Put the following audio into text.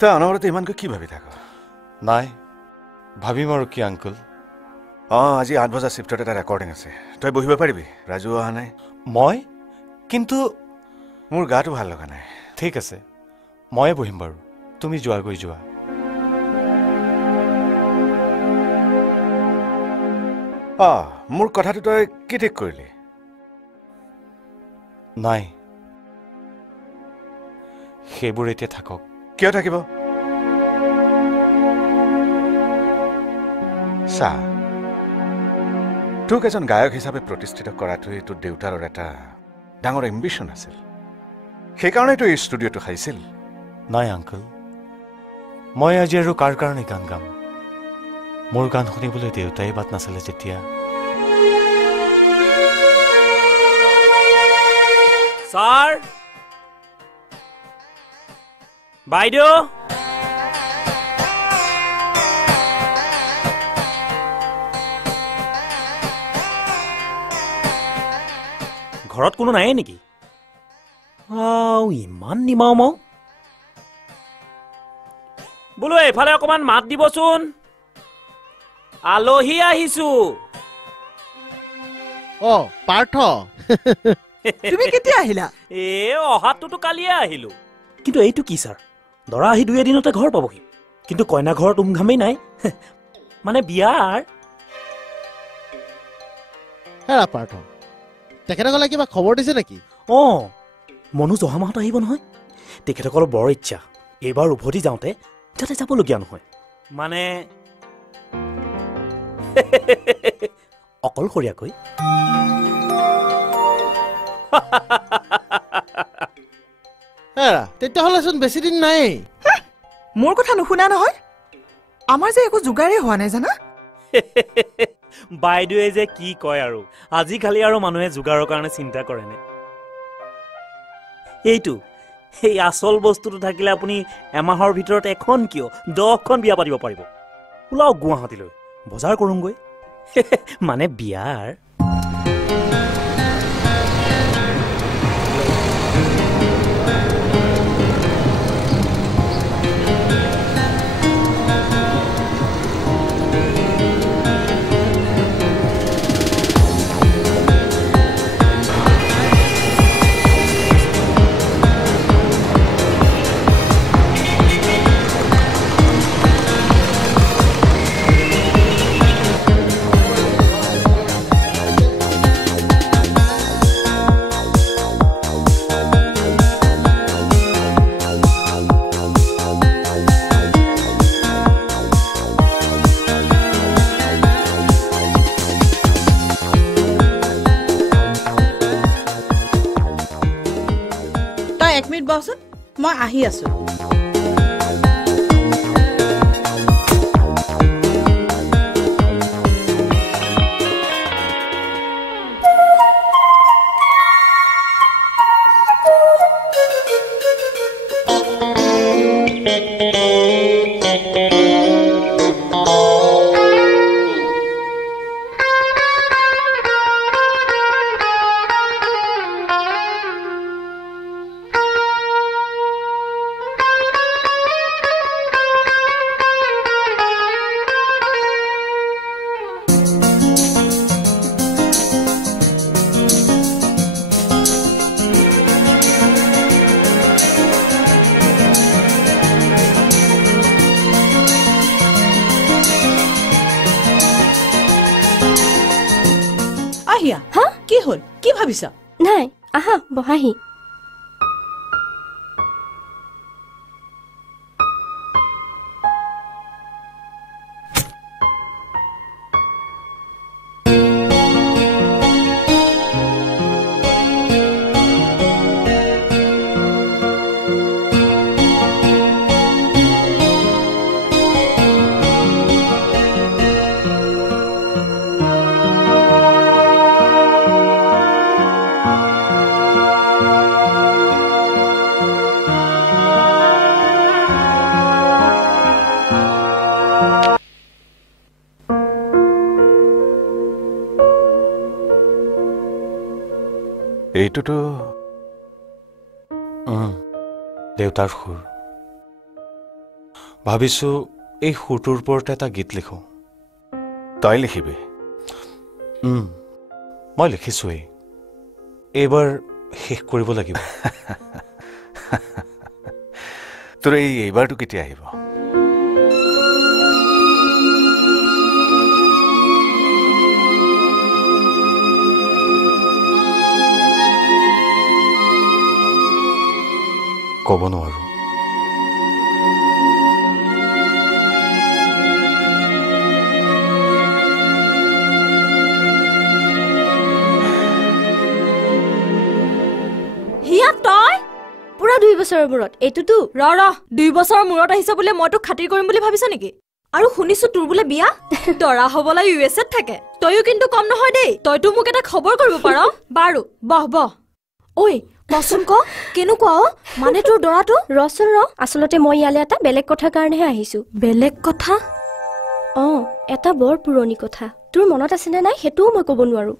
তই অনবৰতে ইমানকৈ কি ভাবি থাক? নাই ভাবিম আৰু কি আংকুল। আজি 8 বজাৰ শিফ্টত এটা ৰেকৰ্ডিং আছে, তই বহিব পাৰিবি? ৰাজু অহা নাই। মই কিন্তু মোৰ গাটো ভাল লগা নাই। ঠিক আছে ময়ে বহিম বাৰু, তুমি যোৱাগৈ যোৱা। মোৰ কথাটো তই কি ঠিক কৰিলি? নাই সেইবোৰ এতিয়া থাকক। কিয় থাকিব? চা, তোক এজন গায়ক হিচাপে প্ৰতিষ্ঠিত কৰাটোৱেই তোৰ দেউতাৰৰ এটা ডাঙৰ এম্বিশ্যন আছিল। সেইকাৰণেতো এই ষ্টুডিঅ'টো খাইছিল। নাই আংকুল, মই আজি আৰু কাৰ কাৰণে গান গাম? মোৰ গান শুনিবলৈ দেউতাই বাট নাচালে যেতিয়া। ছাৰ, বাইদেউ, ঘৰত কোনো নাই নেকি? ইমান নিমাও মাও। বোলো এইফালে অকমান মাত দিবচোন, আলহী আহিছো। পাৰ্থ, তুমি কেতিয়া আহিলা? অহাতোতো কালিয়ে আহিলো। কিন্তু এইটো কি ছাৰ, দৰা আহি 2 এদিনতে ঘৰ পাবহি, কিন্তু কইনা ঘৰৰ তুমঘামেই নাই। মানে বিয়াৰ। হেৰা পাৰ্থ, তেখেতসকলে কিবা খবৰ দিছে নেকি? মনোজ অহা মাহত আহিব নহয়। তেখেতসকলৰ বৰ ইচ্ছা এইবাৰ উভতি যাওঁতে যাতে যাবলগীয়া নহয়। মানে অকলশৰীয়াকৈ। হেৰা, তেতিয়াহ'লেচোন বেছি দিন নাই। মোৰ কথা নুশুনা নহয়? আমাৰ যে একো যোগাৰেই হোৱা নাই জানা। বাইদেৱে যে কি কয় আৰু, আজিকালি আৰু মানুহে যোগাৰৰ কাৰণে চিন্তা কৰেনে? এইটো সেই আচল বস্তুটো থাকিলে আপুনি এমাহৰ ভিতৰত এখন কিয় 10খন বিয়া পাতিব পাৰিব। ওলাওক গুৱাহাটীলৈ, বজাৰ কৰোঁগৈ। মানে বিয়াৰ। বচোন, মই আহি আছো। হিয়া হা? কি হ'ল কি ভাবিছ নাই আহা বহাহি এইটোতো দেউতাৰ সুৰ ভাবিছোঁ এই সুৰটোৰ ওপৰতে এটা গীত লিখোঁ তই লিখিবি মই লিখিছোৱেই এইবাৰ শেষ কৰিব লাগিব তোৰ এইবাৰটো কেতিয়া আহিব ক'ব নোৱাৰোঁ হিয়া তই পুৰা 2 বছৰৰ মূৰত এইটোতো ৰ 2 বছৰৰ মূৰত আহিছ বোলে মই তোক খাতিৰ কৰিম বুলি ভাবিছ নেকি আৰু শুনিছো তোৰ বোলে বিয়া দৰা হবলৈ ইউএছত থাকে তইও কিন্তু কম নহয় দেই তইতো মোক এটা খবৰ কৰিব পাৰ বাৰু বহ ঐ কচোন ক কেনেকুৱা মানে তোৰ দৰাটো ৰচোন আচলতে মই ইয়ালে এটা বেলেগ কথাৰ কাৰণেহে আহিছো বেলেগ কথা এটা বৰ পুৰণি কথা তোৰ মনত আছে নে নাই সেইটোও মই ক'ব নোৱাৰো